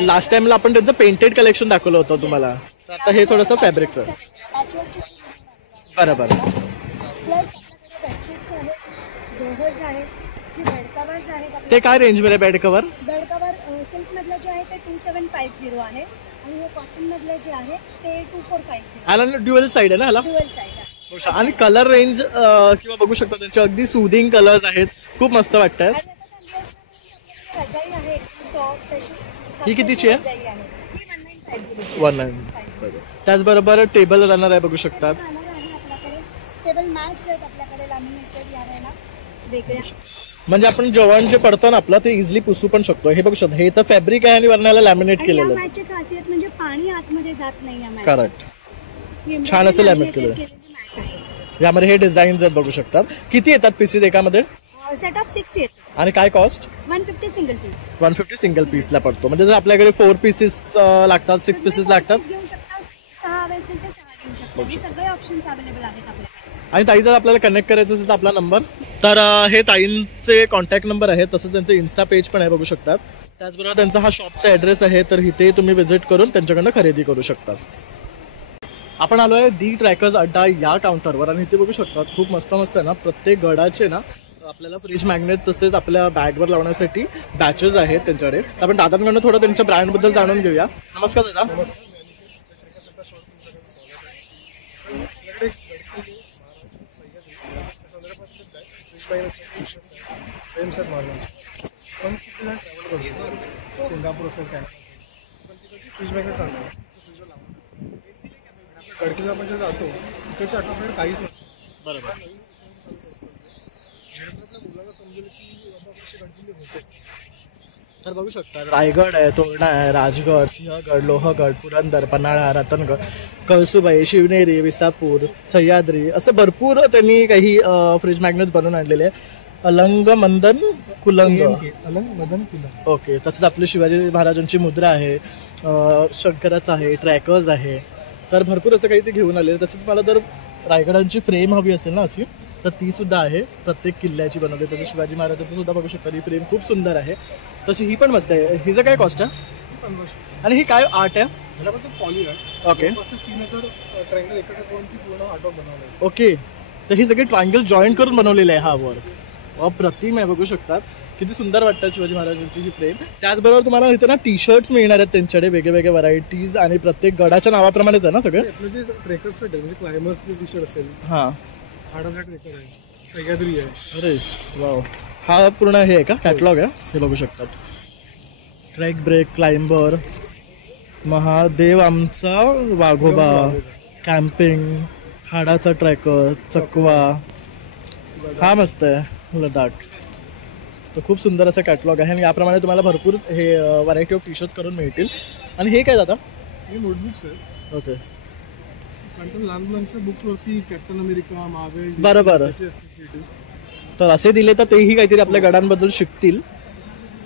लास्ट टाइमला आपण त्यांचं पेंटेड कलेक्शन दाखवलं होतं तुम्हाला. तर आता हे थोडंसं फॅब्रिकचं. बरोबर. प्लस आपल्याकडे बेडशीट्स आहेत, डोव्हर्स आहेत, बेड कवर्स आहेत. ते काय रेंज मध्ये bed cover? Bed cover silk मधले जे आहे ते 2750 आहे आणि हे कॉटन मधले जे आहे ते 2450. ह्याला ड्युअल साइड आहे ना ह्याला. ड्युअल साइड आहे. आणि कलर रेंज किंवा बघू शकता त्यांचे अगदी सुदिंग कलर्स आहेत. खूप मस्त वाटतात. रजाई आहे सॉफ्ट अशी. ही कितीची आहे? रजाई आहे ही 1950. 19. त्याचबरोबर टेबल रनर आहे बघू शकतात. आपल्याकडे टेबल मॅट्स आहेत आपल्याकडे लॅमिनेटेड या वेळेला वेगळ्या. म्हणजे आपण जेवण जे पडतो ना आपलं ते इझिली पुसू पण शकतो. हे बघू शकता हे तर फॅब्रिक आहे आणि वरणाला लॅमिनेट केलेलं आहे. मॅटची खासियत म्हणजे पाणी आतमध्ये जात नाही या मॅट. करेक्ट. छान असं लॅमिनेट केलेलं आहे. यामध्ये हे डिझाईन्स आहेत बघू शकतात. किती येतात पीसेस एकामध्ये? सेट ऑफ 6 येतात. आणि काय कॉस्ट? 150 single piece. 150 सिंगल पीसला पडतो. म्हणजे जर आपल्याकडे 4 पीसेस लागतात 6 पीसेस लागतात. घेऊ शकता 6 हवे असेल तर 6 घेऊ शकता. हे सगळे ऑप्शन्स अवेलेबल आहेत आपल्याकडे. आणि ताई जर आपल्याला कनेक्ट करायचं असेल तर आपला नंबर. तर हे ताईंचे कॉन्टॅक्ट नंबर आहे. तसंच त्यांचं इन्स्टा पेज पण आहे बघू शकतात. त्याचबरोबर त्यांचा हा शॉपचा ॲड्रेस आहे. तर इथे तुम्ही व्हिजिट करून त्यांच्याकडनं खरेदी करू शकतात. आपण आलो आहे दी ट्रॅकर्स अड्डा या काउंटरवर आणि इथे बघू शकतात खूप मस्त मस्त आहे ना. प्रत्येक गडाचे ना आपल्याला फ्रीज मॅग्नेट तसेच आपल्या बॅगवर लावण्यासाठी बॅचेस आहेत त्यांच्याकडे. आपण दादांकडनं थोडं त्यांच्या ब्रँडबद्दल जाणून घेऊया. नमस्कार दादा. सिंगापूर असेल कॅनडा असेल पण तिकडची फ्रीज मॅग्नेट चालू आहे. फ्रीजवर लावून गडकिल्ला आपण जे जातो तिकडच्या आठवड्यात काहीच नसतं. बरोबर. मुलांना समजेल की बाबा कशी गडकिल्ले होते. तर बघू शकता रायगड आहे, तोरणा आहे, राजगड, सिंहगड, लोहगड, पुरंदर, पन्हाळा, रतनगड, कळसुबाई, शिवनेरी, विसापूर, सह्याद्री असे भरपूर त्यांनी काही फ्रीज मॅग्नेट बनवून आणलेले आहे. अलंग मंदन कुलंग. ओके. तसंच आपली शिवाजी महाराजांची मुद्रा आहे, शंकराचं आहे, ट्रॅकर्स आहे. तर भरपूर असं काही ते घेऊन आले. तसंच मला जर रायगडांची फ्रेम हवी असेल ना अशी तर ती सुद्धा आहे. प्रत्येक किल्ल्याची बनवली. तसं शिवाजी महाराजांचं सुद्धा बघू शकता. ही फ्रेम खूप सुंदर आहे. तशी ही पण मस्त आहे. हिचं काय कॉस्ट आहे आणि ही काय आर्ट आहे? पॉली आहे. ओके. 3 ट्रायंगल एकत्र करून ती पूर्ण आर्ट बनवलं. ओके. तर ही सगळी ट्रायंगल जॉईंट करून बनवलेली आहे हा वर्क. अप्रतिम आहे बघू शकतात. किती सुंदर वाटतात शिवाजी महाराजांची ही फ्रेम. त्याचबरोबर तुम्हाला इथे ना टी शर्ट्स मिळणार आहेत त्यांच्याकडे वेगवेगळ्या व्हरायटीज आणि प्रत्येक गडाच्या नावाप्रमाणेच आहे ना सगळे. ट्रेकर्ससाठी म्हणजे क्लायमर्सचे टी शर्ट असेल. हां. हाडाचा ट्रेकर आहे, सह्याद्री आहे. अरे वाव. हा पूर्ण हे आहे का कॅटलॉग आहे? हे बघू शकतात. ट्रॅक ब्रेक, क्लाइंबर, महादेव आमचा वाघोबा, कॅम्पिंग, हाडाचा ट्रॅकर, चकवा. हा मस्त आहे लडाख. तर खूप सुंदर असं कॅटलॉग आहे आणि याप्रमाणे तुम्हाला भरपूर हे व्हरायटी ऑफ टी शर्ट्स करून मिळतील. आणि हे काय दादा? हे नोटबुक्स आहेत. ओके. लहान मुलांच्या बुक्सवरती कॅप्टन अमेरिका, मार्वेल. बरोबर. तर असे दिले तर तेही काहीतरी आपल्या गडांबद्दल शिकतील.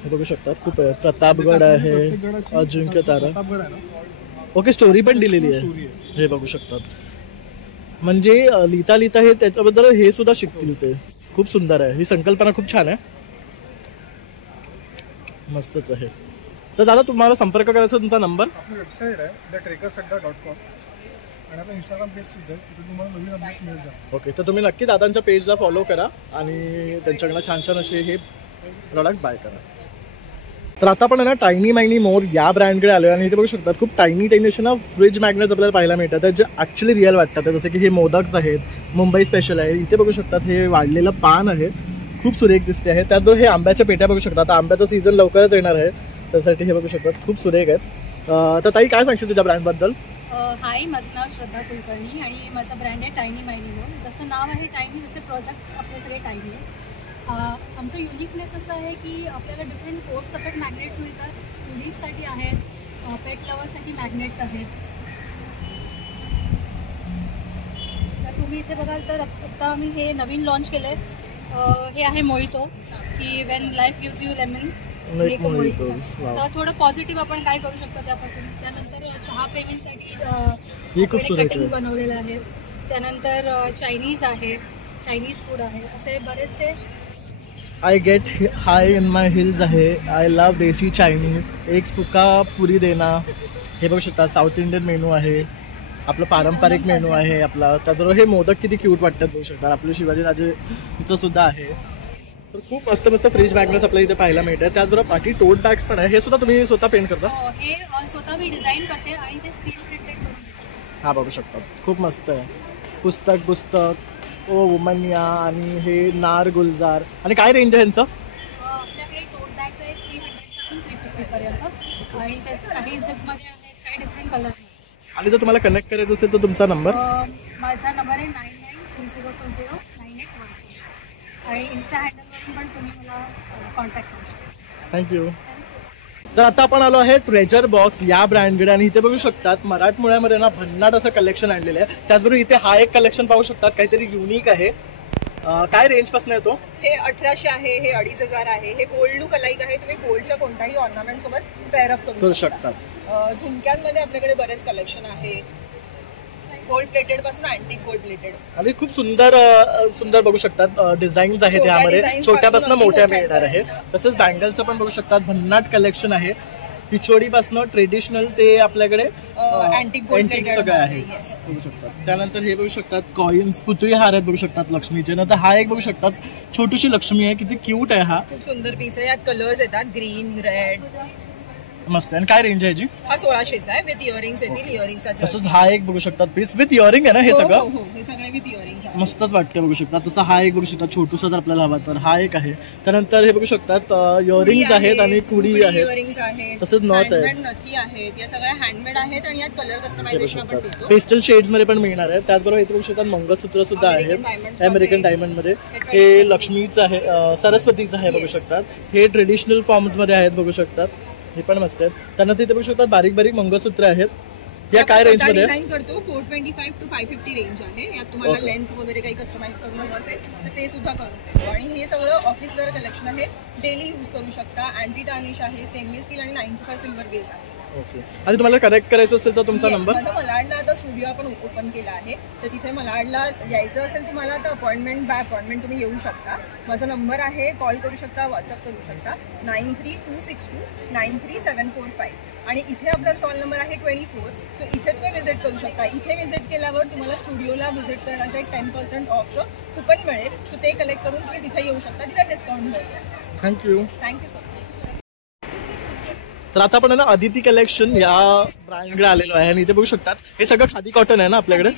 हे बघू शकतात. खूप आहे. प्रतापगड आहे, अजिंक्य तारा. ओके. स्टोरी पण दिलेली आहे. हे बघू शकतात. म्हणजे लिहिता लिहिता हे त्याच्याबद्दल हे सुद्धा शिकतील ते. खूप सुंदर आहे. ही संकल्पना खूप छान आहे. मस्तच आहे. तर दादा तुम्हाला संपर्क करायचा तुमचा नंबर? आपली वेबसाईट आहे thetrekersadda.com आणि आपला इंस्टाग्राम पेज सुद्धा आहे. तिथे तुम्हाला नवीन अपडेट्स मिळत जातात. ओके. तर तुम्ही नक्की दादांच्या पेजला फॉलो करा आणि त्यांच्याकडनं छान छान असे हे प्रोडक्ट्स बाय करा. तर आता आपण ना टायनी मायनी मोर या ब्रँडकडे आलो आणि इथे बघू शकतात खूप टायनी टायनी असे ना फ्रीज मॅग्नेट्स आपल्याला पाहायला मिळतात जे ॲक्च्युली रिअल वाटतात. जसे की हे मोदक्स आहेत, मुंबई स्पेशल आहे. इथे बघू शकतात हे वाढलेलं पान आहे, खूप सुरेख दिसते आहे. त्याचबरोबर हे आंब्याच्या पेट्या बघू शकतात. आता आंब्याचा सीझन लवकरच येणार आहे त्यासाठी हे बघू शकतात खूप सुरेख आहेत. तर ताई काय सांगशील तुझ्या ब्रँडबद्दल? हाय, माझं नाव श्रद्धा कुलकर्णी आणि माझं ब्रँड आहे टायनी मायनी मोर. जसं नाव आहे टायनी तसे प्रोडक्ट्स आपले सगळे टायनी आहे. आमचं युनिकनेस असं आहे की आपल्याला डिफरंट कोट सकट मॅग्नेट्स मिळतात. फुडीजसाठी आहेत, पेट लवर्ससाठी मॅग्नेट्स आहेत. तर तुम्ही इथे बघाल तर आत्ता आम्ही हे नवीन लॉन्च केलं आहे. हे आहे मोहितो की Wien life gives you lemon. Make a Mojitos. तर थोडं पॉझिटिव्ह आपण काय करू शकतो त्यापासून. त्यानंतर चहा प्रेमींसाठी कटिंग बनवलेलं आहे. त्यानंतर चायनीज आहे, चायनीज फूड आहे, असे बरेचसे. I get high in my heels आहे. I love desi Chinese. एक सुका पुरी देना, हे बघू शकता. साऊथ इंडियन मेनू आहे, आपलं पारंपरिक मेनू आहे आपला. त्याबरोबर हे मोदक किती क्यूट वाटतात बघू शकता. आपलं शिवाजीराजेंचं सुद्धा आहे. तर खूप मस्त मस्त फ्रीज मॅग्नेट्स आपल्याला इथे पाहायला मिळतात. त्याचबरोबर बाकी टोट बॅग्स पण आहे. हे सुद्धा तुम्ही स्वतः पेंट करता? हे स्वतः मी डिझाईन करते आणि ते स्क्रीन प्रिंटेड करून देते. हा बघू शकता, खूप मस्त आहे. पुस्तक ओ वुमनिया आणि हे नार गुलजार. आणि काय रेंज आहे यांचं? आपल्याकडे टोट बॅग्स आहेत 300 पासून 350 पर्यंत आणि त्याचे काही झिपमध्ये आहेत, काही डिफरंट कलर्स. आणि जर तुम्हाला कनेक्ट करायचं असेल तर तुमचा नंबर? माझा नंबर आहे 9930209814 आणि इन्स्टा हँडलवरून पण तुम्ही मला कॉन्टॅक्ट करू शकता. थँक्यू. तर आता आपण आलो आहे ट्रेजर बॉक्स या ब्रँडकडे आणि इथे बघू शकतात मराठमोळ्यामध्ये ना भन्नाट असं कलेक्शन आणलेलं आहे. त्याचबरोबर इथे हा एक कलेक्शन पाहू शकतात, काहीतरी युनिक आहे. काय रेंज पासून येतो? हे 1800 आहे, हे 2500 आहे. हे गोल्ड लुक अलाइक आहे. तुम्ही गोल्डच्या कोणत्याही ऑर्नामेंट सोबत पेअरअप करू शकता. झुमक्यांमध्ये आपल्याकडे बरेच कलेक्शन आहे, गोल्ड प्लेटेड पासून अँटिक गोल्ड प्लेटेड. आणि खूप सुंदर सुंदर बघू शकतात डिझाईन्स आहेत यामध्ये. छोट्यापासून मोठ्या मिळणार आहे. तसंच बँगलचं पण बघू शकतात, भन्नाट कलेक्शन आहे. पिचोडीपासून ट्रेडिशनल ते आपल्याकडे अँटिक सगळं आहे बघू शकतात. त्यानंतर हे बघू शकतात कॉइन्स, पुतळी हार आहेत बघू शकतात लक्ष्मीचे. नंतर हा एक बघू शकतात छोटीशी लक्ष्मी आहे, किती क्यूट आहे. हा खूप सुंदर पीस आहे. यात कलर्स येतात, ग्रीन, रेड. मस्त. आणि काय रेंज आहे याची? हा 1600चा आहे, विथ इयरिंग्स येतील. इयरिंग्सचा तसंच हा एक बघू शकतात पीस विथ इयरिंग आहे ना हे सगळं? हे सगळे विथ इयरिंग्स आहे. मस्तच वाटतं बघू शकता. तसं हा एक बघू शकता छोटूसा जर आपल्याला हवा तर हा एक आहे. त्यानंतर हे बघू शकतात इयरिंग्स आहेत आणि कुडी आहेत. इयरिंग्स आहेत, तसंच नथ आहे, नथी आहेत. या सगळ्या हँडमेड आहेत आणि यात कलर कस्टमायझेशन आपण देतो. पेस्टल शेड्स मध्ये पण मिळणार आहे. त्याचबरोबर इथे बघू शकतात मंगळसूत्र सुद्धा आहेत अमेरिकन डायमंड मध्ये. हे लक्ष्मीचं आहे, सरस्वतीचं आहे बघू शकतात. हे ट्रेडिशनल फॉर्म्स मध्ये आहेत बघू शकतात. हे पण मस्त आहेत. त्यानंतर इथे बघू शकतात बारीक बारीक मंगळसूत्र आहेत. या काय रेंज मध्ये डिझाईन करतो? 425 to 550 रेंज आहे. यात तुम्हाला लेंथ वगैरे काही कस्टमाइज करून हवं असेल तर ते सुद्धा करून देतो. आणि हे सगळं ऑफिस वेअर कलेक्शन आहे, डेली यूज करू शकता. अँटी टार्निश आहे, स्टेनलेस स्टील आणि 95 सिल्वर बेस आहे. ओके. आणि तुम्हाला कनेक्ट करायचं असेल तर तुमचा नंबर? माझा मलाडला आता स्टुडिओ आपण ओपन केला आहे, तर तिथे मलाडला यायचं असेल तुम्हाला तर अपॉइंटमेंट बाय अपॉइंटमेंट तुम्ही येऊ शकता. माझा नंबर आहे, कॉल करू शकता, व्हॉट्सअप करू शकता. 9326293745. आणि इथे आपला स्टॉल नंबर आहे 24. सो इथे तुम्ही व्हिजिट करू शकता. इथे व्हिजिट केल्यावर तुम्हाला स्टुडिओला व्हिजिट करण्याचं एक 10% ऑफचं कुपन मिळेल. सो ते कलेक्ट करून तुम्ही तिथे येऊ शकता, तिथे डिस्काउंट मिळेल. Thank you so much. तर आता आपण ना अदिती कलेक्शन या ब्रँडकडे आलेलो आहे आणि इथे बघू शकतात हे सगळं खादी कॉटन आहे ना आपल्याकडे.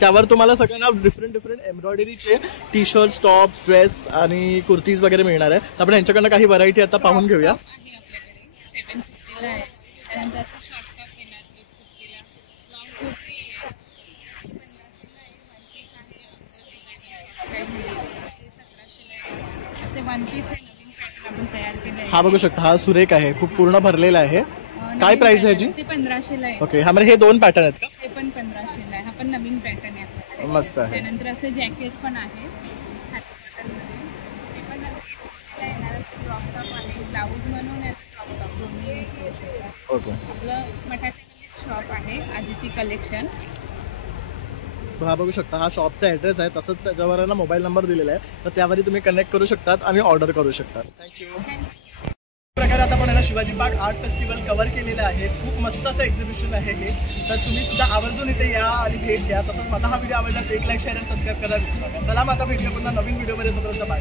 त्यावर तुम्हाला सगळ्यांना डिफरंट एम्ब्रॉयडरीचे टी शर्ट, टॉप, ड्रेस आणि कुर्तीज वगैरे मिळणार आहे. तर आपण यांच्याकडनं काही व्हरायटी आता पाहून घेऊया. हा बघू शकता, हा सुरेख आहे, खूप पूर्ण भरलेला आहे. काय प्राइस आहे याची? 1500 आहे. ओके. हा म्हणजे हे दोन पॅटर्न आहेत का? हे पण 1500 आहे. हा पण नवीन पॅटर्न आहे आपल्याकडे. मस्त आहे. त्यानंतर असे जॅकेट पण आहे कॉटनमध्ये. ते पण क्रॉप टॉप आहे, ब्लाऊज म्हणून क्रॉप टॉप दोन्ही यूज करू शकतात. ओके. आपलं मठाच्या गल्लीत शॉप आहे आदिती कलेक्शन. तो हा बघू शकता, हा शॉपचा ॲड्रेस आहे. तसंच त्याच्यावर ना मोबाईल नंबर दिलेला आहे, तर त्यावरही तुम्ही कनेक्ट करू शकतात आणि ऑर्डर करू शकतात. थँक्यू. प्रकारे आता आपण Shivaji park art festival cover केलेलं आहे. खूप मस्त असं एक्झिबिशन आहे हे. तर तुम्ही सुद्धा आवर्जून इथे या आणि भेट द्या. तसंच मला हा व्हिडिओ आवडला तर एक लाईक, शेअर आणि सबस्क्राईब करायला विसरू नका. चला मग आता भेटूया पुन्हा नवीन व्हिडिओमध्ये. तोपर्यंत बाय.